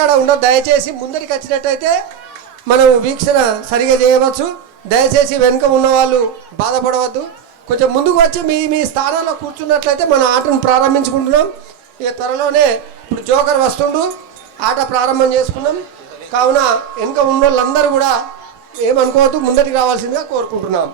అక్కడ ఉండదు. దయచేసి ముందరికి వచ్చినట్టయితే మనం వీక్షణ సరిగా చేయవచ్చు. దయచేసి వెనుక ఉన్న వాళ్ళు బాధపడవద్దు. కొంచెం ముందుకు వచ్చి మీ మీ స్థానాల్లో కూర్చున్నట్లయితే మన ఆటను ప్రారంభించుకుంటున్నాం. ఇక త్వరలోనే ఇప్పుడు జోకర్ వస్తుండు, ఆట ప్రారంభం చేసుకున్నాం. కావున వెనుక ఉన్న వాళ్ళందరూ కూడా ఏమనుకోవద్దు, ముందరికి రావాల్సిందిగా కోరుకుంటున్నాం.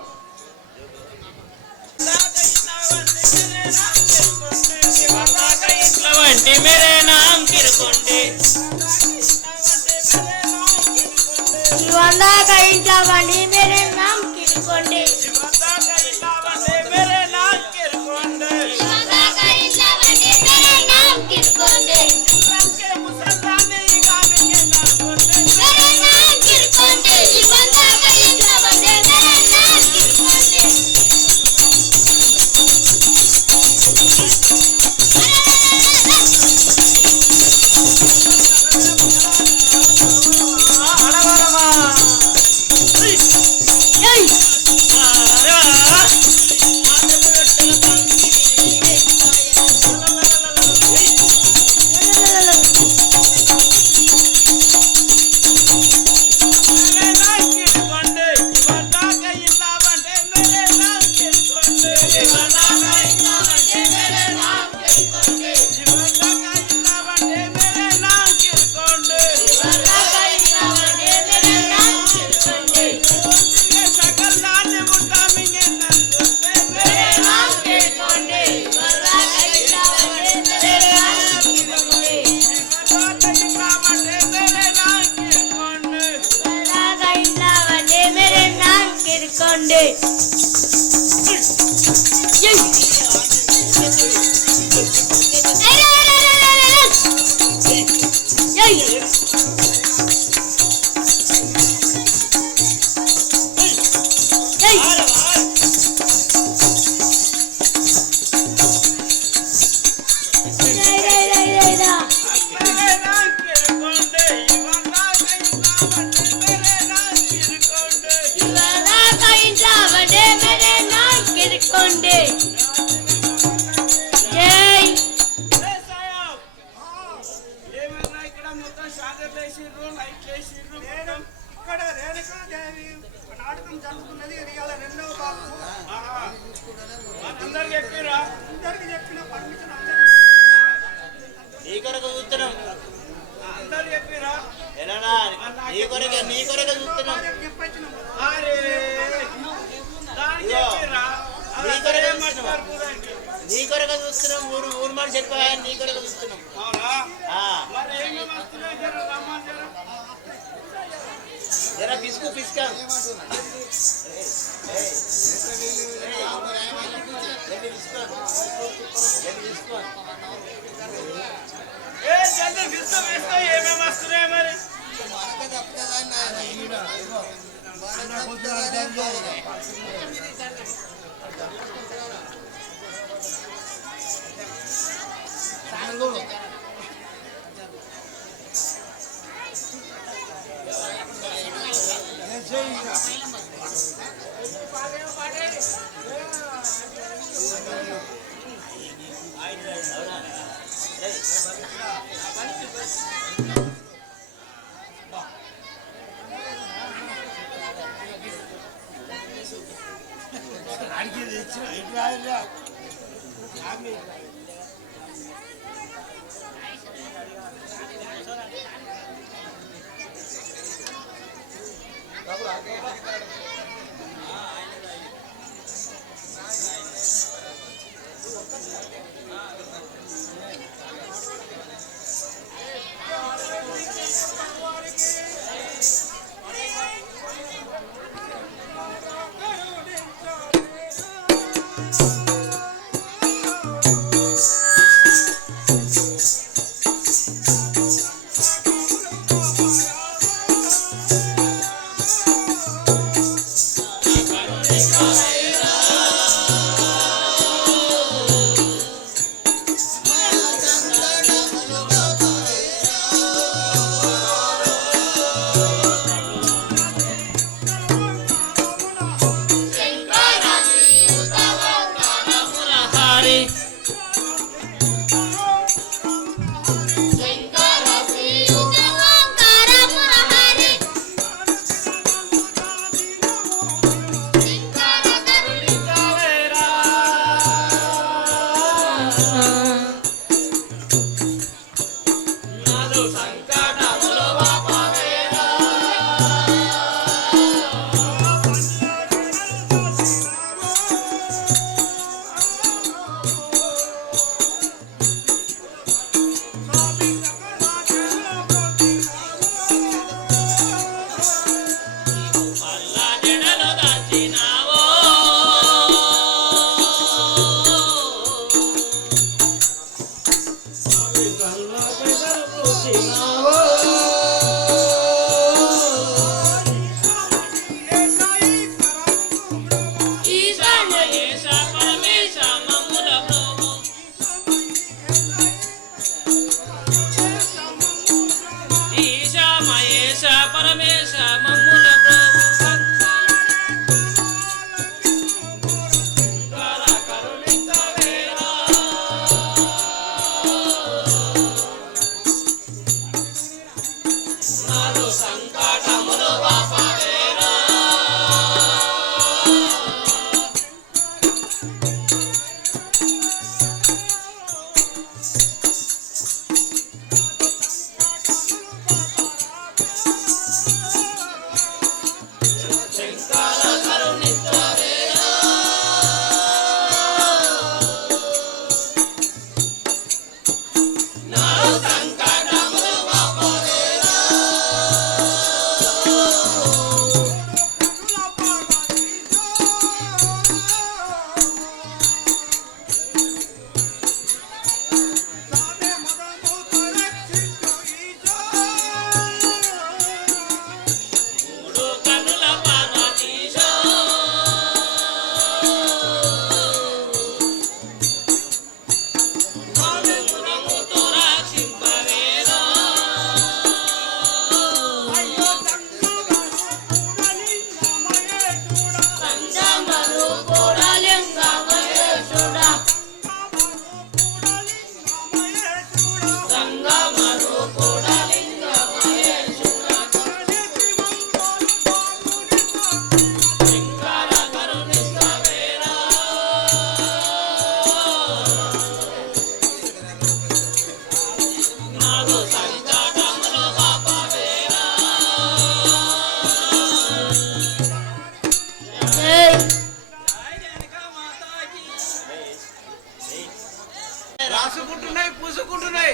రాసుకుంటున్నాయి పూసుకుంటున్నాయి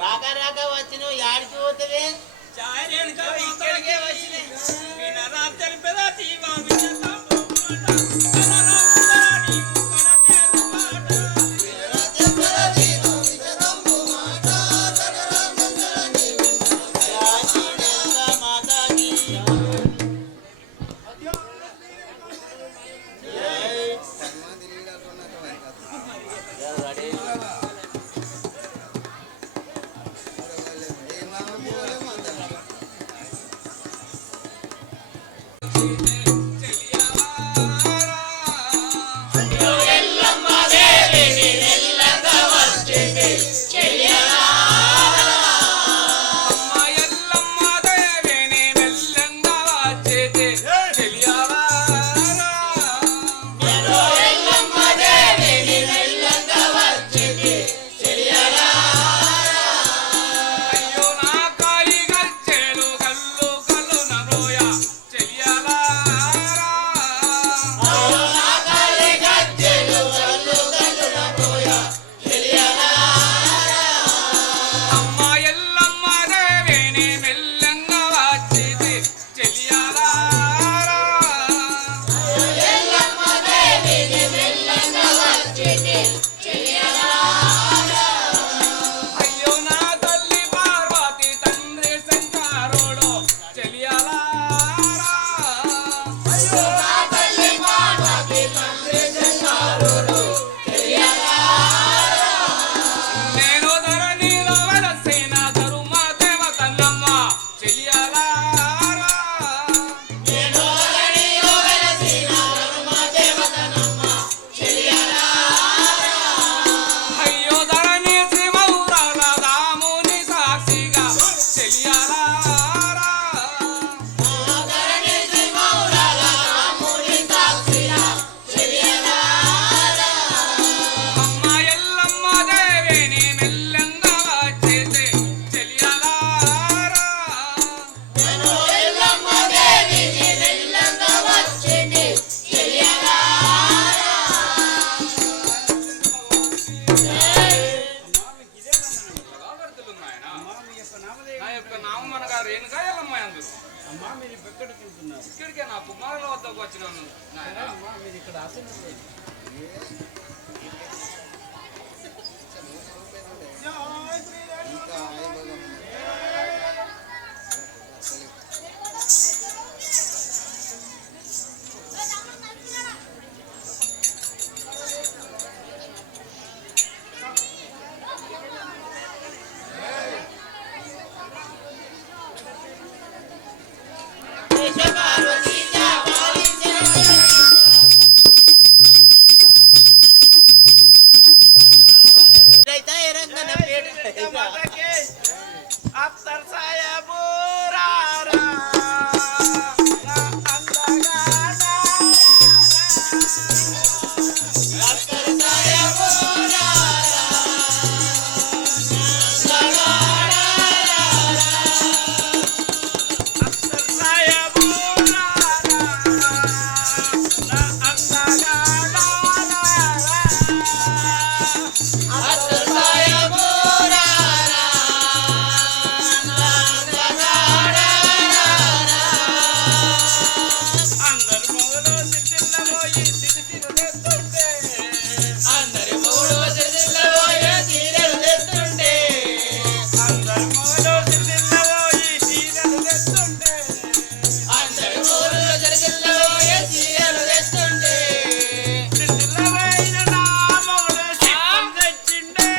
రాక రాక వచ్చిన యాడికి పోతుంది ఇక్కడికే వచ్చినాయి అయ్యో నా కాయి గచ్చేలు కల్లు కల్లు నరోయ చెలియాలా వచ్చినావు నువ్వు. ఇదైతే ఏ రంగన పేట మాతకి అత్తర్ సాయబు రారా నా అందగాడా అత్తర్ సాయబు రారా నా అందగాడా అందరు మొగలు సిరిసిల్లబోయి సిరిసిరులెత్తుంటే అందరు మొగలు సిరిసిల్లబోయి సిరిసిరులెత్తుంటే సిరిసిల్లబోయిన నా మొగలు సిప్పం తెచ్చిండే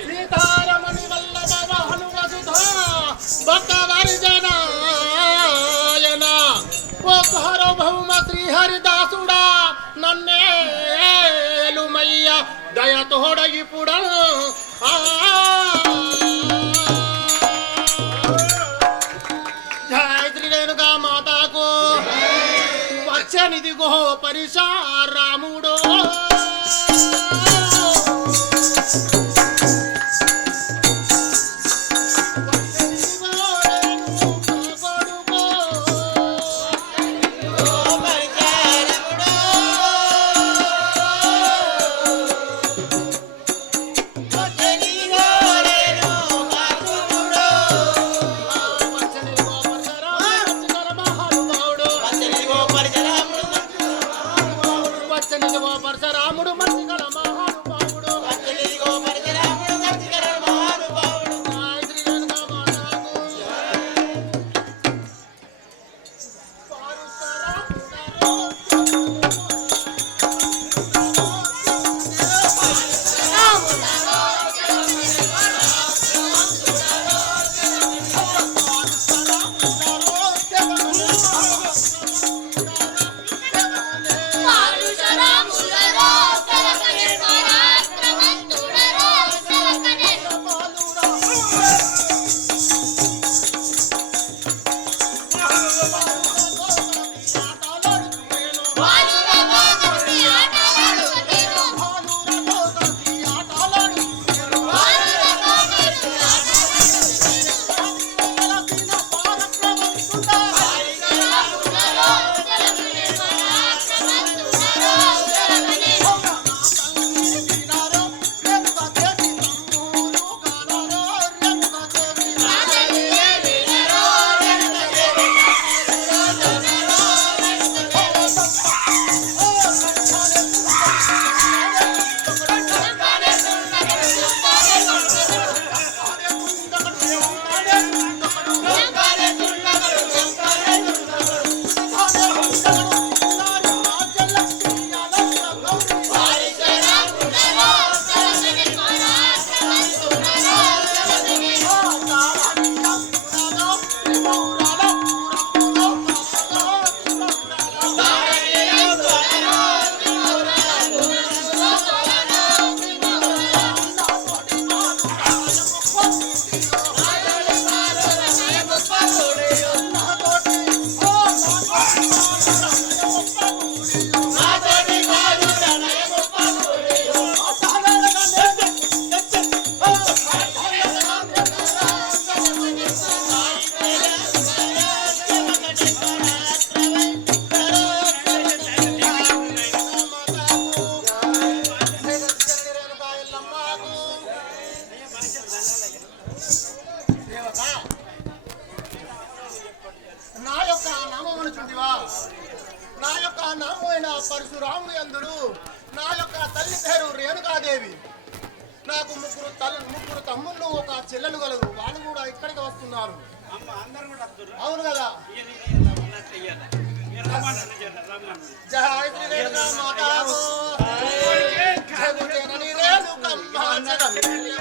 సీతారమణి వల్లభ హనుమ సుధా భక్తవరి జనాయన ఓ సార్వభౌమ శ్రీహరిదాసుడా నన్నేలుమయ్య దయతోడ ఇప్పుడు జయ శ్రీ రేణుకా మాతాకు వచ్చనిదిగో పరిశా రాముడో పరిచయం నామైన పరశురాముడు యందుడు నా యొక్క తల్లి పేరు రేణుకాదేవి. నాకు ముగ్గురు తమ్ముళ్ళు ఒక చెల్లెలు కలరు. వాళ్ళు కూడా ఇక్కడికి వస్తున్నారు. అమ్మ అందరూ కూడా వస్తుర్రు. అవును కదా. ఉన్నట్టు ఇయ్యాల. మీరు రమ్మనండి జర, రమ్మనండి. జై శ్రీ రేణుకా మాతాకు. జగము జనని రేణుకమ్మ, జగమేలే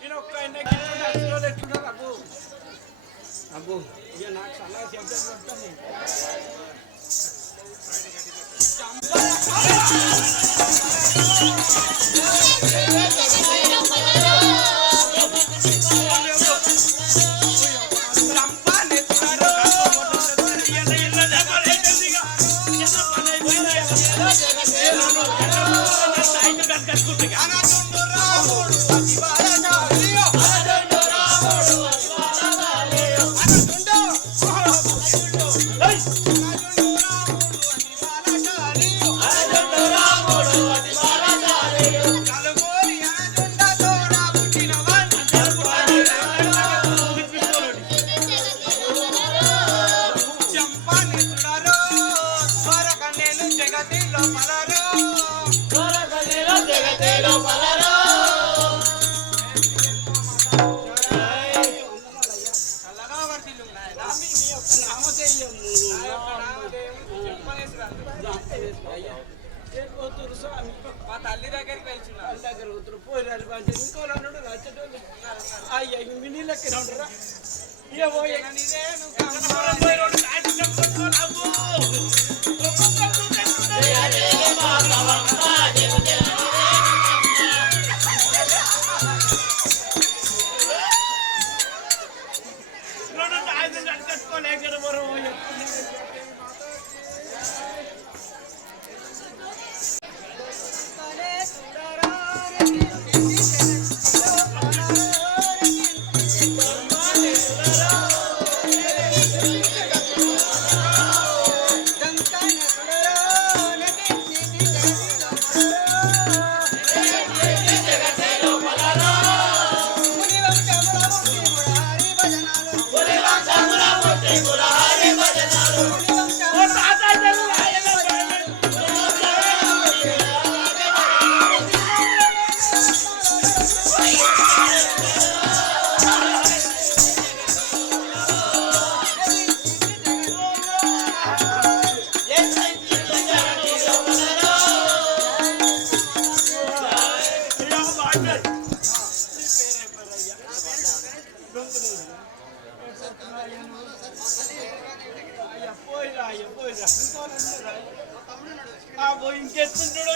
నేను ఒక్క ఆయన గిట్టుకుంటే అసలు ఎట్లున్నారు అబ్బు అబ్బు ఇక నాకు సలహా శబ్దం చెప్తాను. మా తల్లి దగ్గరికి వెళ్తున్నా దగ్గర కూతురు పోయిరాలు పంచారు ఇంకోళ్ళు అన్నాడు నచ్చటోళ్ళు అయ్యా మినీ లెక్క ఉంటారా ఇక పోయి ఇంకెత్తుంటాడు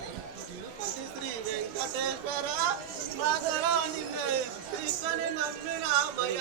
శ్రీ వెంకటేశ్వర మాధరా నిన్నే కృష్ణని నమ్మినామయ్య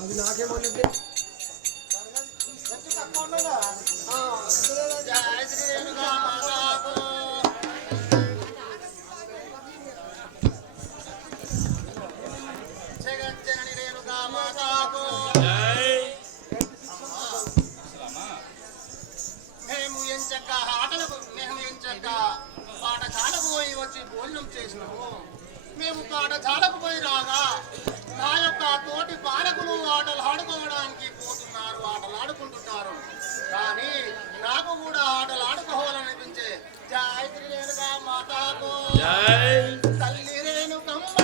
అది నాకేమని పాఠశాలకు పోయి వచ్చి భోజనం చేసినాము. మేము పాఠశాలకు పోయి రాగా నా యొక్క తోటి పాలకులు ఆటలు ఆడుకోవడానికి పోతున్నారు, ఆటలు ఆడుకుంటున్నారు. కానీ నాకు కూడా ఆటలు ఆడుకోవాలనిపించే జాయత్రి రేణుగా మాతాకు తల్లి రేణుకమ్మ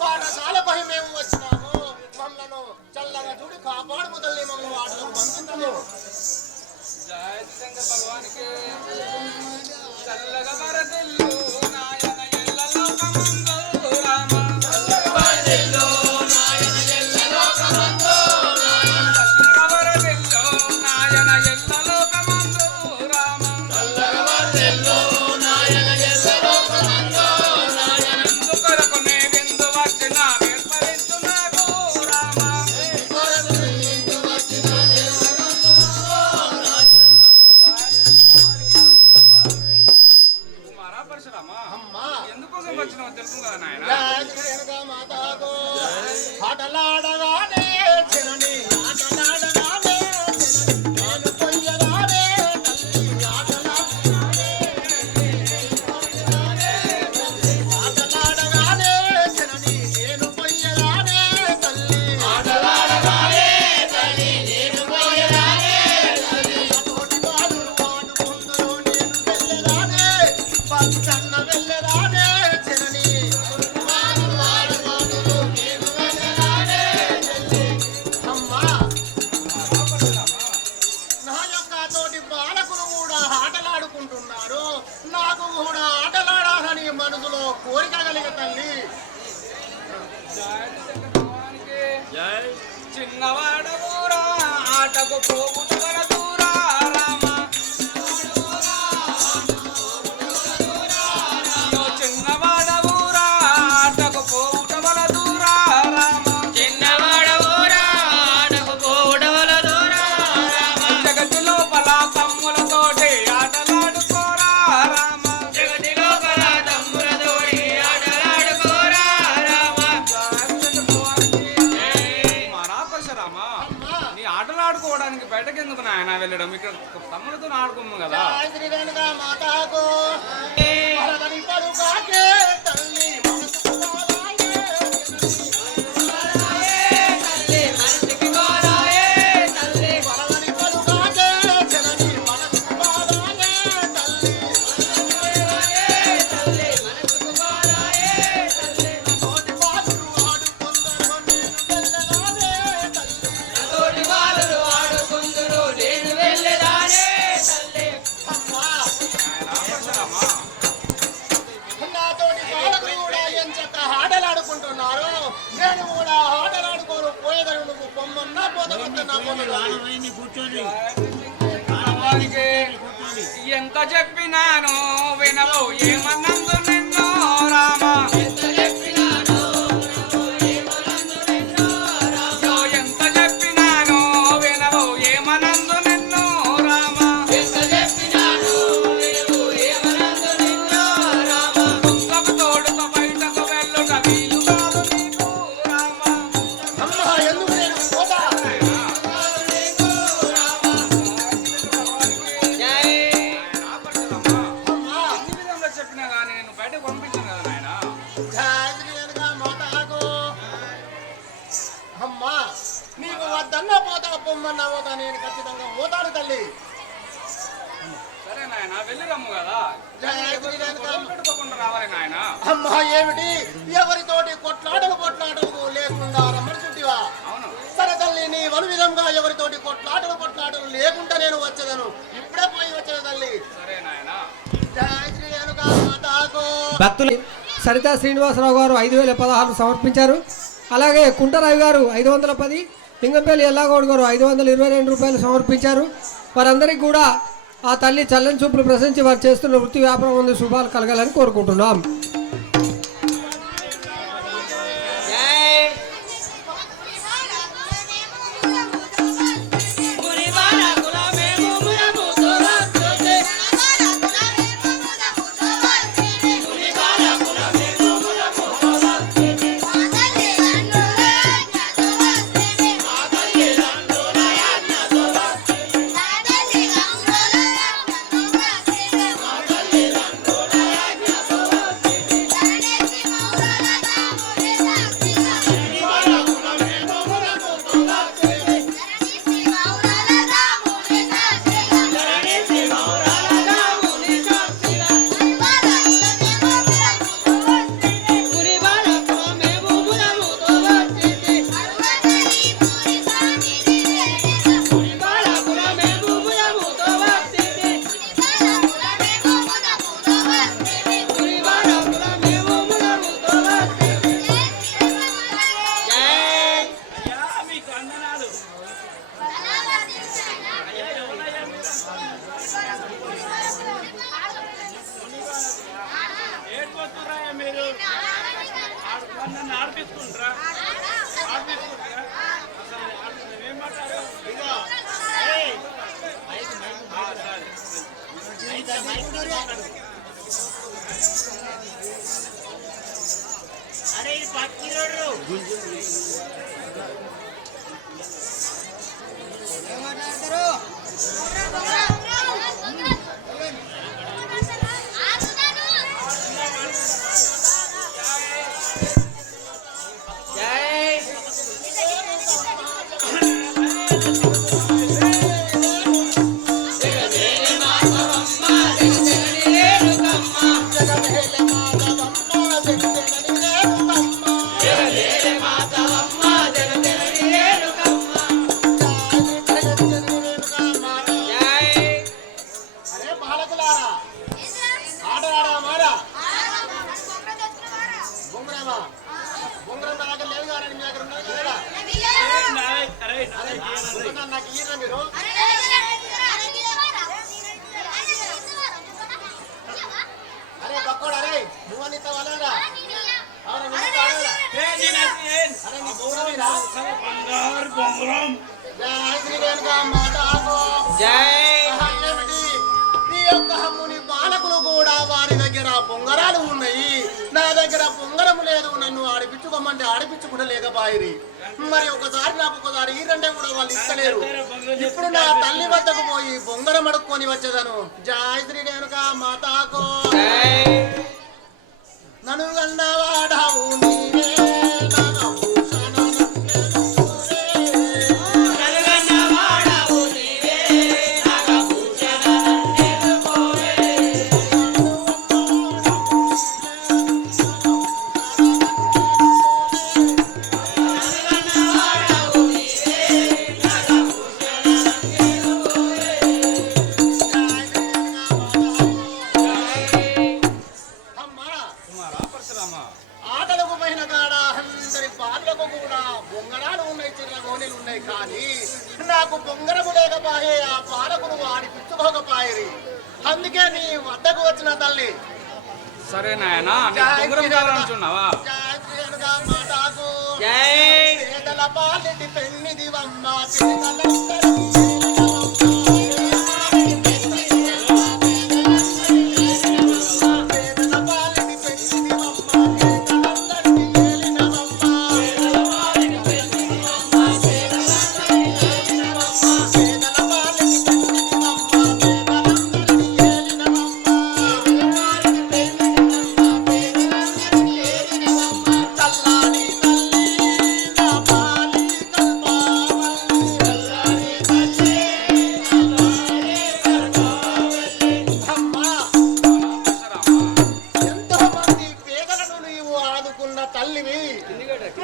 పాఠశాలపై మేము వచ్చినాము. మమ్మలను చల్లగా చూడి కాపాడు మొదలు మమ్మల్ని ఆటలకు పంపించము. జయ శంకర్ భగవానికి చల్లగా వరదిల్లు నాయన ఎల్లలోకమందు రామ చల్లగా వరదిల్లు నాయన ఎల్లలోకమందు రామ చల్లగా వరదిల్లు నాయన ఎల్లలోకమందు కొరకు నే విందు వచ్చిన విస్మరించు నాకు రామ కుమారా పరశురామ అమ్మా ఎందుకోసం వచ్చినావు తెలుసు కదా నాయన రేణుగా మాతాకు ఆటలాడగానే చిరణి ఆటలాడగానే చిరణి నేను పొయ్యగానే తల్లి ఆటలాడగానే చిరణి నేను పొయ్యగానే తల్లి ఆటలాడగానే తల్లి నేను పొయ్యగానే తోటి బాలురు వాడుకుందరో నేను వెళ్ళగానే పచ్చన్న వెళ్ళగానే చిరణి అమ్మా నా యొక్క తోటి బాలకులు కూడా ఆటలాడుకుంటున్నారు. నాకు కూడా ఆటలాడాలని మనసులో కోరిక కలిగ తల్లి. చిన్నవాడవురా ఆటకు పోగుడు వరదూరా రామ తమ్ముడితో ఆడుకోము కదా. జయ శ్రీ రేణుకా మాతాకు పలకని పలుకాకే తల్లి మనసుకు బాలాయే పలకని పలుకాకే జనని మనసుకు బాలాయే తల్లి తోటి బాలురు ఆడుకుందరు నేను వెళ్ళలానే తల్లి అమ్మా నాతోటి బాలకులు కూడా ఎంచక్క ఆటలాడుకుంటున్నారు. నేను కూడా ఆటలాడుకోను పోయేదని నువ్వు పొమ్మన్నా పోతవద్దన్నా పోతున్నాను. ఎంత చెప్పినాను వినవు ఏమన్నందు నిన్ను రామ. ఎంత చెప్పినాను వినవు ఏమనందు నిన్ను రామ. దుఃఖపు తోడుతో బయటకు వెళ్ళుట వీలు కాదు నీకు రామ. అమ్మా ఎందుకు నేను పోతా అమ్మా అన్ని విధంగా చెప్పినా కానీ నేను బయటకు పంపించాను కదా నాయన. జాగ్రత్తగా మాతాకు అమ్మా నీకు వద్దన్న పోతా పొమ్మన్నా పోతా నేను ఖచ్చితంగా పోతాను తల్లి. సరే నాయన వెళ్ళి రమ్ము కదా. పెట్టుకోకుండా రావాలి నాయన. అమ్మా ఏమిటి ఎవరితోటి కొట్లాటలు లేకుండా రమ్మని చుట్టివా? అవును సరే తల్లి నీ వలు విధంగా ఎవరితోటి కొట్లాటలు లేకుండా నేను వచ్చేదను. ఇప్పుడే పోయి వచ్చేది తల్లి. సరే నాయన. జయ శ్రీ రేణుకా మాతాకు భక్తులు సరితా శ్రీనివాసరావు గారు 5016 సమర్పించారు. అలాగే కుంటరావి గారు 510, లింగంపల్లి ఎల్లాగౌడ్ గారు 522 రూపాయలు సమర్పించారు. వారందరికీ కూడా ఆ తల్లి చల్లని చూపులు ప్రశంసి వారు చేస్తున్న వృత్తి వ్యాపారం ముందు శుభాలు కలగాలని కోరుకుంటున్నాం. అరే ఇది పక్కిరోడ్రు పొంగరాలు ఉన్నాయి, నా దగ్గర పొంగరం లేదు. నన్ను ఆడిపించుకోమంటే ఆడిపించుకుంటే లేకపోయి మరి ఒకసారి నాకు ఒకసారి ఈ రెండే కూడా వాళ్ళు ఇస్తలేరు. ఇప్పుడు నా తల్లి వద్దకు పోయి బొంగరం అడుక్కొని వచ్చేదాను. జై శ్రీ రేణుకా మాతాకో. నన్ను కన్నవాడావు నీవే అందుకే నీ వద్దకు వచ్చిన తల్లి. సరే నాయనా బొంగరం కావాలంటున్నావా? పేదల పాలిటి పెన్నిదివమ్మ తల్లివి.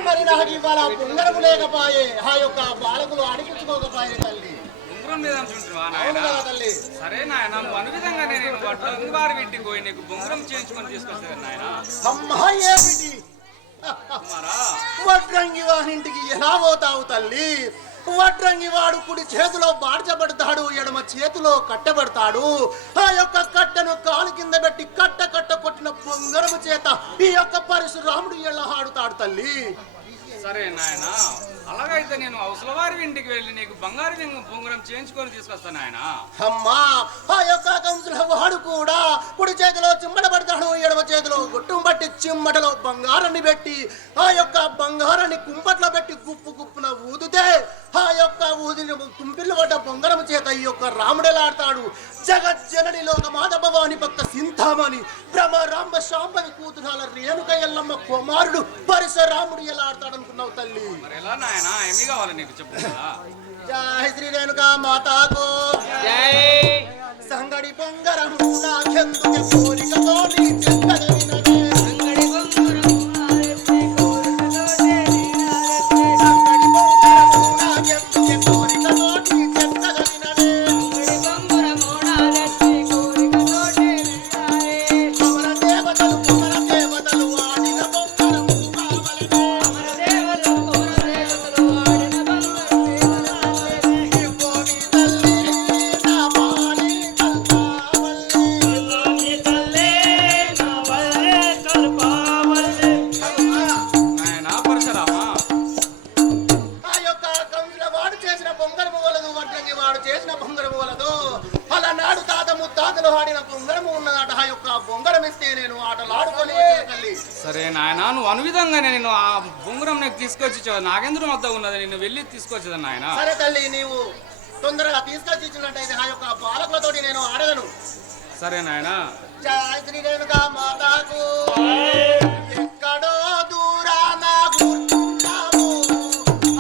మరి నాకు ఇవాళ బొంగరము లేకపోయే ఆ యొక్క బాలకులు అడిగించుకోకపోయే తల్లి. అవును కదా తల్లి. సరే నాయన నువ్వు అను విధంగా నేను వారి ఇంటికి పోయి నీకు బొంగరం చేయించుకొని తీసుకొస్తాను నాయన. అమ్మా ఏమిటి వడ్రంగి వారింటికి ఎలా పోతావు తల్లి? వడ్రంగి వాడు కుడి చేతిలో బాడ్చబడతాడు, ఎడమ చేతిలో కట్టబడతాడు. ఆ యొక్క కట్టెను కాలు కింద పెట్టి కట్ట కొట్టిన బొంగరము చేత ఈ యొక్క పరశురాముడు ఎలా ఆడుతాడు తల్లి. సరే నాయన అలాగైతే నేను అవసరవారి ఇంటికి వెళ్ళి నీకు బంగారు బొంగరం చేయించుకొని తీసుకొస్తాను నాయన. అమ్మా ఆ యొక్క కంసుల వాడు కూడా కుడి చేతిలో చిమ్మట పడతాడు, ఎడమ చేతిలో గుట్టుం బట్టి చిమ్మటలో బంగారాన్ని పెట్టి ఆ యొక్క బంగారాన్ని కుంపట్లో పెట్టి గుప్పు గుప్పున ఊదితే ఆ యొక్క ఊదిని తుంపిల్లు పడ్డ బొంగరం చేత ఈ యొక్క రాముడెలాడతాడు. జగజ్జనని లోక మాధభవాని భక్త సింతామణి బ్రహ్మరాంబ శాంబవి కూతురాల రేణుక ఎల్లమ్మ కుమారుడు పరశురాముడు ఎలా ఆడతాడు అనుకున్నావు తల్లి? మరి ఎలా నాయన ఏమి కావాలి నీకు చెప్పు కదా. జై శ్రీ రేణుకా మాతాకు సంగడి బొంగరం నాకెందుకు కోరికతో నీ చెక్కని వినవే. సంగడి బొంగరం నాకెందుకు కోరికతో నీ చెక్కని వినవే. అమర దేవతలు ఆడిన బొంగరము కావలనే. సరే నాయన నువ్వు అను విధంగానే నేను ఆ బొంగరం నీకు తీసుకొచ్చి నాగేంద్ర వద్ద ఉన్నది నిన్ను వెళ్ళి తీసుకొచ్చేది నాయన. సరే తల్లి నీవు తొందరగా తీసుకొచ్చి ఇచ్చినట్టయితే ఆ యొక్క బాలకులతోటి నేను ఆడగలను. సరే నాయన. జై శ్రీ రేణుకా మాతాకు. ఎక్కడో దూరాన కూర్చున్నాము,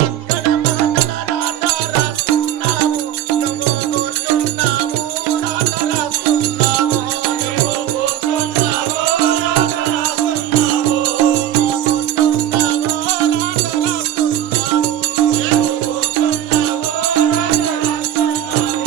అక్కడ మాటల రాత రాస్తున్నాము. నువ్వు కూర్చున్నాము రాత రాస్తున్నాము. నువ్వు కూర్చున్నావు రాత రాస్తున్నాము. కూర్చున్నావు రాత రాస్తున్నాము. నువ్వు కూర్చున్నావు రాత రాస్తున్నాము.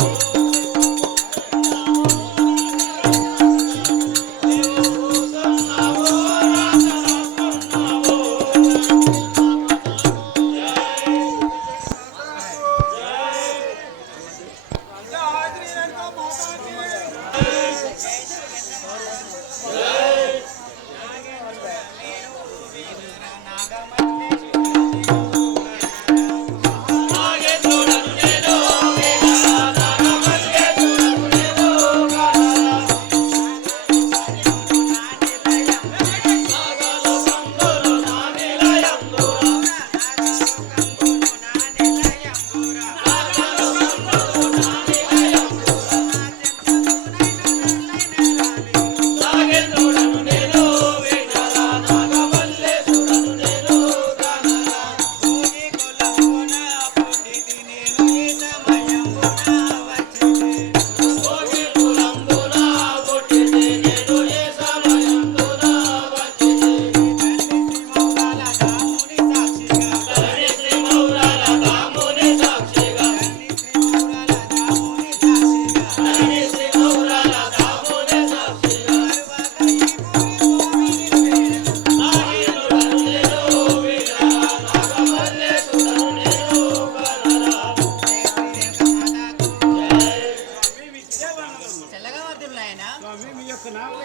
స్వామి మీ యొక్క నామం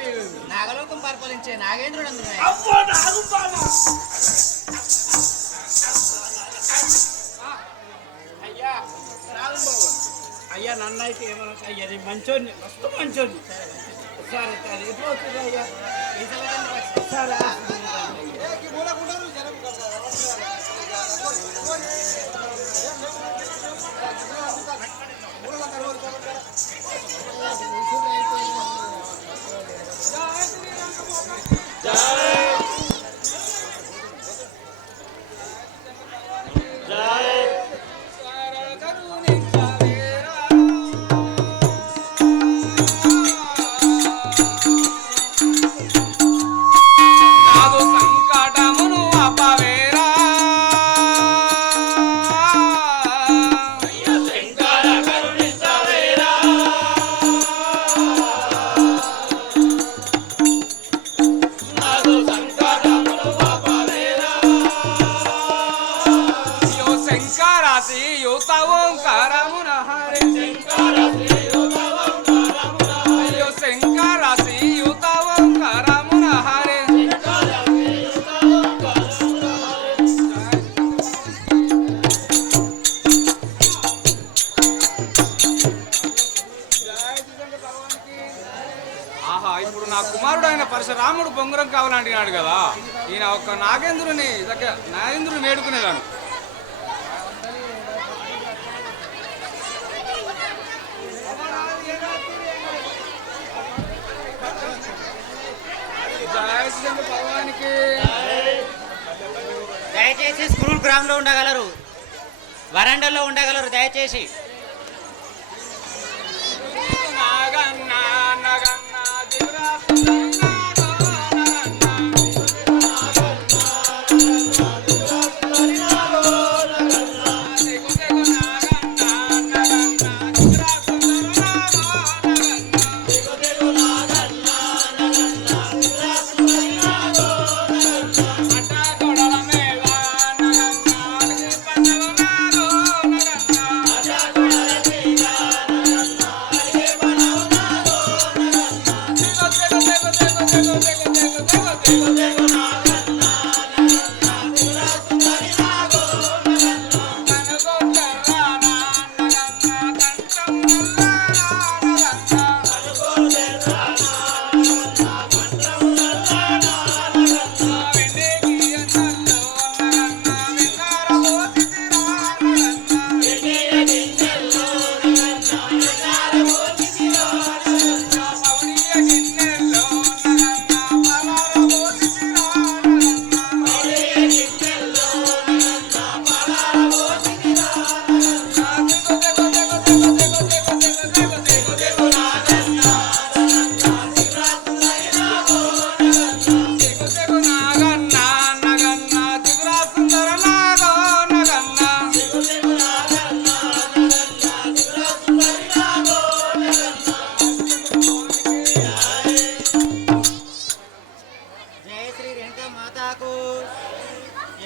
నాగలోకం పరిపాలించే నాగేంద్రుడు అందులో అబ్బో నాగు బామ అయ్యా రాఘుబాబు అయ్యా నన్ను అయితే ఏమన్నా అయ్యా నేను మంచోడిని మస్తు మంచోడిని సరే సరే ఎట్లా వస్తుంది అయ్యా సరే ఇప్పుడు నా కుమారుడు అయిన పరశురాముడు బొంగురం కావాలంటున్నాడు కదా, ఈయన ఒక నాగేంద్రుని వేడుకునేదాను. భగవానికి దయచేసి స్కూల్ గ్రౌండ్ లో ఉండగలరు, వరండాలో ఉండగలరు దయచేసి.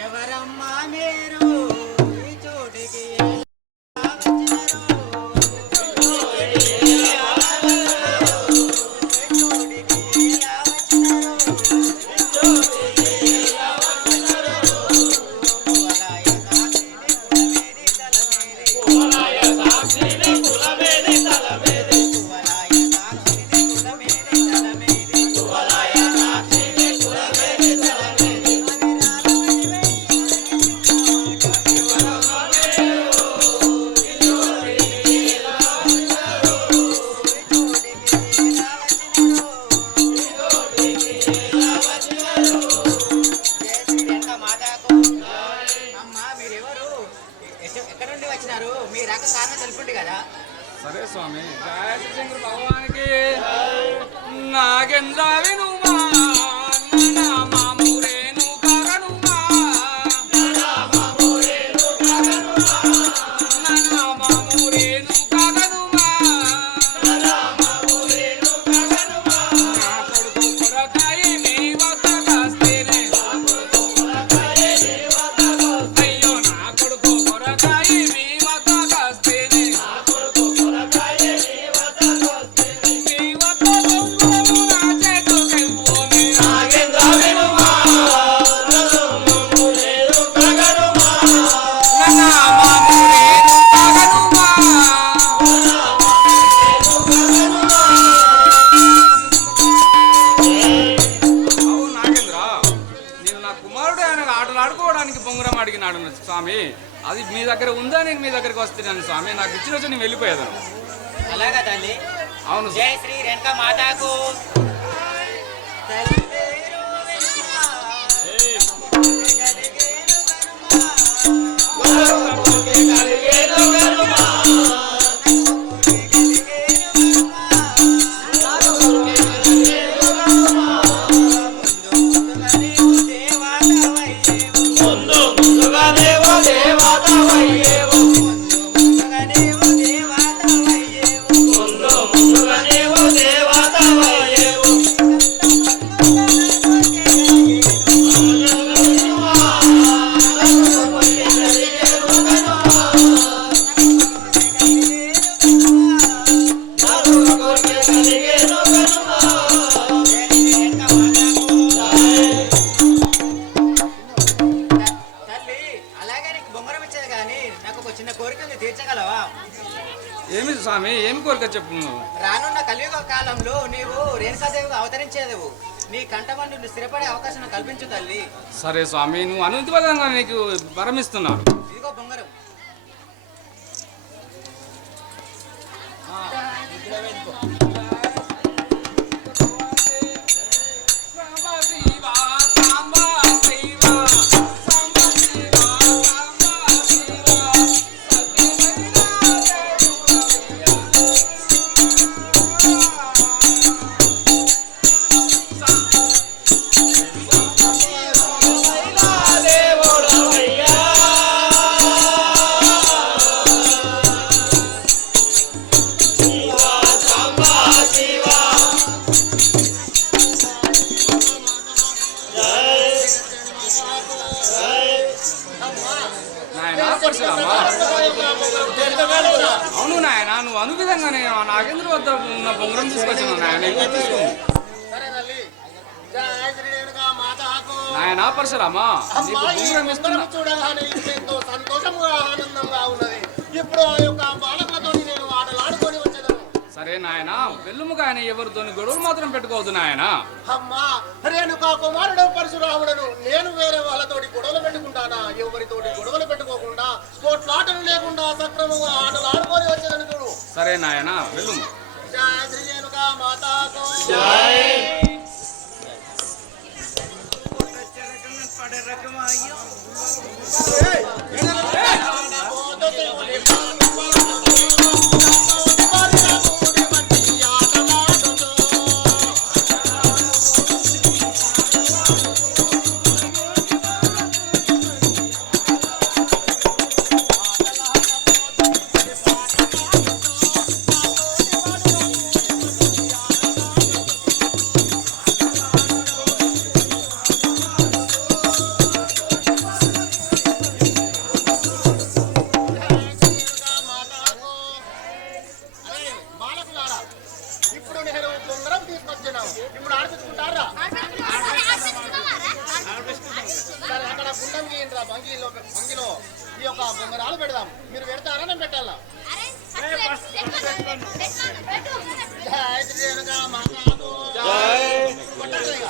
ఎవరమ్మా మీరు ఈ చోటికి సరే స్వామి, జయశంకర భగవానికి నాగేంద్ర వినుమా మామూరేను కాగనుమా మామూరేను కాగనుమా నా కొడుకు కొరకాయి మీ వద్ద కాస్తేనే అయ్యో నా కొడుకు కొరకాయి మీ వద్ద కాస్తేనే మీ వద్ద స్వామి, అది మీ దగ్గర ఉందా, నేను మీ దగ్గరికి వస్తున్నాను స్వామి. నాకు ఇచ్చిన వచ్చి నేను వెళ్ళిపోయేదాను. అలాగా తల్లి. అవును జై శ్రీ రేణుకా మాతాకు. ఏమి స్వామి, ఏమి కోరిక చెప్పు నువ్వు? రానున్న కలియుగ కాలంలో నీవు రేణుకాదేవిగా అవతరించేదేవు. నీ కంటమండు స్థిరపడే అవకాశం కల్పించు తల్లి. సరే స్వామి, నువ్వు అనుమతిపరంగా నీకు వరమిస్తున్నాను. ఇదిగో బొంగరం. అవును నాయన, నువ్వు అను విధంగానే నాగేంద్ర వద్ద ఉన్న బొంగరం తీసుకొచ్చాను నాయన. నాయన పరశురామా, నీకు బొంగరం ఇస్తున్నా. చూడగానే ఎంతో సంతోషంగా ఆనందంగా ఉన్నది. ఇప్పుడు ఆ యొక్క బాలకులతో నేను ఆటలాడుకొని వచ్చేదాను. సరే నాయన, వెల్లుము కానీ ఎవరితోని గొడవలు మాత్రం పెట్టుకోవద్దు నాయన. అమ్మా, రేణుకా కుమారుడు పరశురాముడను నేను వేరే వాళ్ళతోటి గొడవలు పెట్టుకుంటానా? ఎవరితోటి గొడవలు పెట్టుకోకుండా, కోట్లాటలు లేకుండా సక్రమంగా ఆటలు ఆడుకొని వచ్చేదని చూడు. సరే నాయన, వెల్లుము. జై శ్రీ రేణుకా మాతాకు. ఇప్పుడు నేను బొంగరం తీసుకొచ్చాను. ఇప్పుడు ఆడిపించుకుంటారా? సరే, అక్కడ గుండం గీయండి. భంగిలో ఈ యొక్క బొంగరాలు పెడదాం. మీరు పెడతారా, నేను పెట్టాలా? జై శ్రీ రేణుకా మాతాకు. కొట్టండి ఇక.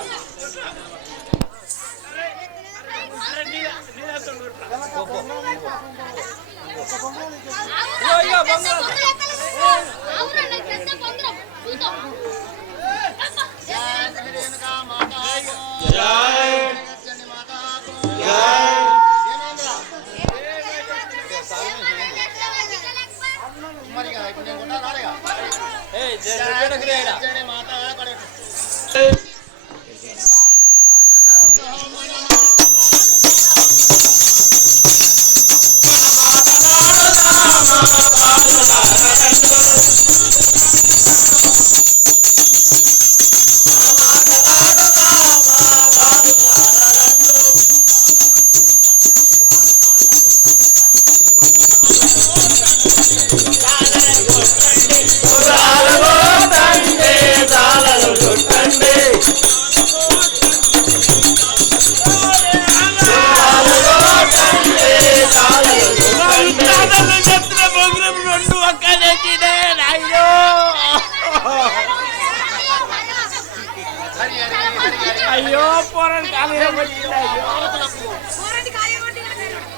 అయ్యో పోరాడు కాలు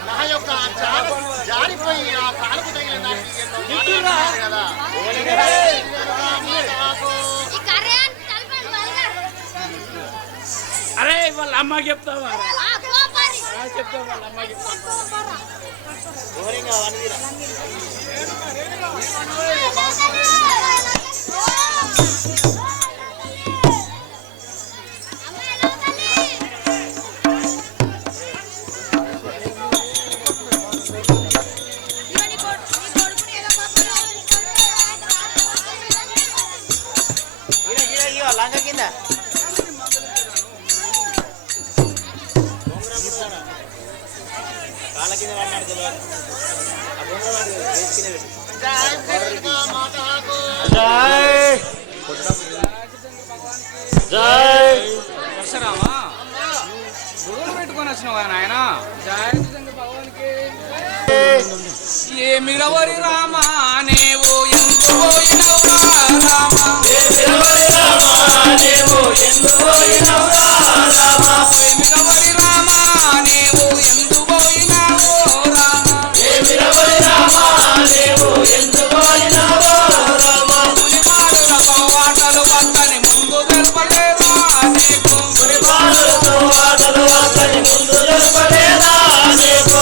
నా ఆ యొక్క జారిపోయి ఆ కాలుకు తగిలిన దానికి ఎన్నో మాటలు ఉన్నాయి కదా. అరే వాళ్ళ అమ్మ చెప్తావా చెప్తా వాళ్ళ అమ్మ చెప్తా లంగా కింద కాళ్ళ కింద పడినాడు పరశురామా గొడవలు పెట్టుకొని వచ్చినావు కదా నాయన జయచంద్ర భగవానికి ఏమిరవరి రామా నేవో ఎందు పోయినవురా రామా ఏమిరవరి రామా నేవో ఎందు పోయినవురా రామా ఏమిరవరి రామా నేవో ఎందు పోయినావో రామా ఏమిరవరి రామా నేవో ఎందు పోయినావో రామా మునిమాడులతో ఆటలు వద్దని ముందు గెలపలేదా నీకు మునిమాడులతో ఆటలు వద్దని ముందు గెలపలేదా నీకు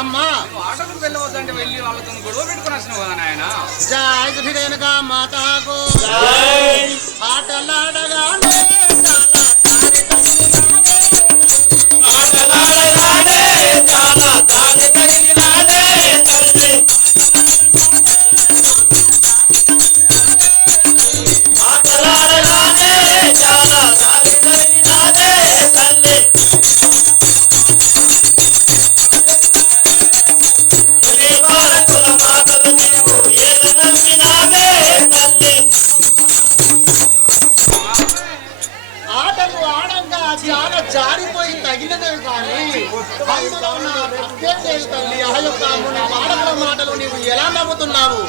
అమ్మా ఆటలకు వెళ్ళవద్దంటే వెళ్ళి వాళ్ళతో గొడవ పెట్టుకుని వచ్చినావు కదా నాయన జాయిగా మాతాకు ఆటలాడగానే చాలా దారి తగిలినాడే తల్లి ఆటలాడగానే చాలా దారి తగిలినాడే తల్లి బాలకుల మాటలు నీవు ఏల నమ్మినావే తల్లి ఆటలు ఆడంగా చాలా జారిపోయి తగిలినవి కానీ అందులో నా తప్పేం లేదు తల్లి. ఆ యొక్క ముని బాలకుల మాటలు నీవు ఎలా నమ్ముతున్నావు?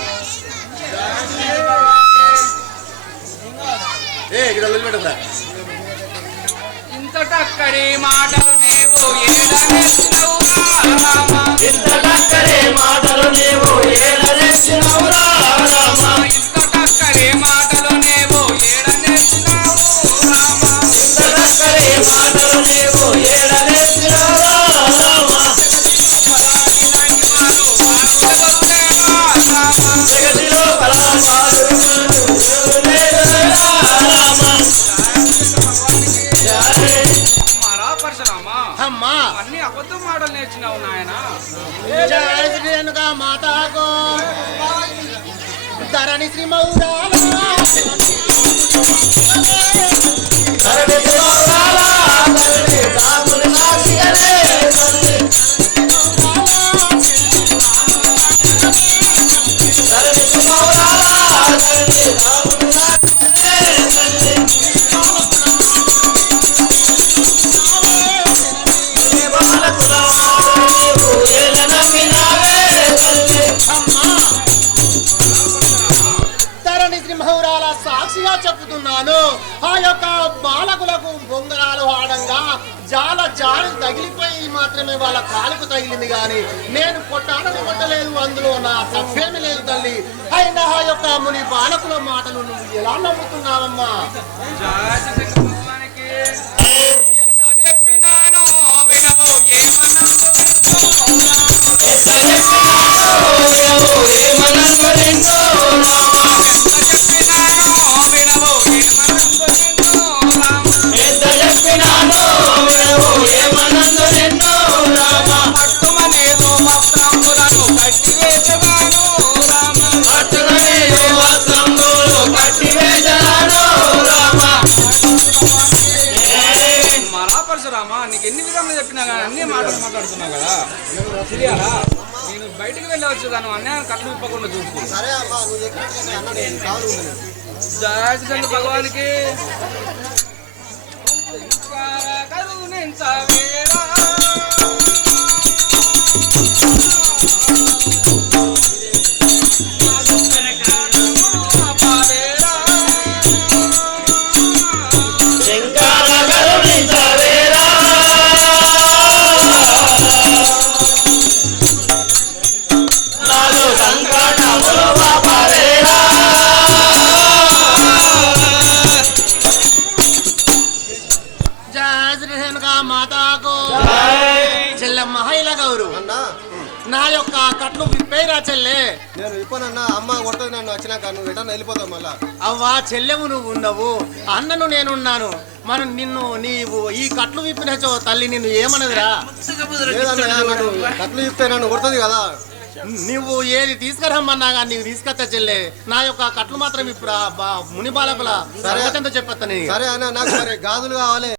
ఇంతటక్కడి మాటలు నీవు ఏడనెచ్చినవురా రామా ఇంతటక్కడి మాటలు నీవు ఏడనెచ్చినవురా రామా ఇంతటక్కడి మాటలు నీవు ఏడనెచ్చినవు రామా ఇంతటక్కడి మాటలు నీవు ఏడనెచ్చినవురా రామా జగతిలో పరమాత్మ అమ్మా అన్ని అబద్ధం మాటలు నేర్చినావు నాయన జయగా మాతాకు ధరణి శ్రీ మౌరాల సాక్షిగా చెప్పుతున్నాను. ఆ యొక్క బాలకులకు బొంగరాలు ఆడంగా చాలా జారి తగిలిపోయి మాత్రమే వాళ్ళ కాలుకు తగిలింది కానీ నేను కొట్టాడని కొట్టలేదు, అందులో నా తప్పేమి లేదు తల్లి. అయినా ఆ యొక్క ముని బాలకుల మాటలు నువ్వు ఎలా నమ్ముతున్నావమ్మా? నీకు ఎన్ని విధాలు చెప్పినా కానీ అన్ని మాటలు మాట్లాడుతున్నావు కదా, తెలియాలా? నేను బయటికి వెళ్ళవచ్చు దాన్ని అన్యాయం కట్లు విప్పకుండా చూసుకో. జయ భగవానికి కరుణించవేరా కట్లు విప్పేరా చెల్లె. నేను ఇప్పనన్నా అమ్మ కొడుతుంది నన్ను వచ్చినాక నువ్వు రిటర్న్ వెళ్ళిపోతావు మళ్ళా. అవ్వా చెల్లెవు నువ్వు ఉన్నావు, అన్నను నేనున్నాను. మనం నీవు ఈ కట్లు విప్పినచో తల్లి నిన్ను ఏమన్నదిరా? లేదన్నా నన్ను కట్లు ఇస్తే నన్ను కొడుతుంది కదా. నువ్వు ఏది తీసుకురమ్మన్నా కానీ నీవు తీసుకొస్తా చెల్లె. నా యొక్క కట్లు మాత్రం ఇప్పుడు ముని బాలకుల సర్వతంతో చెప్పత్తా. సరే అన్న, నాకు సరే గాజులు కావాలి.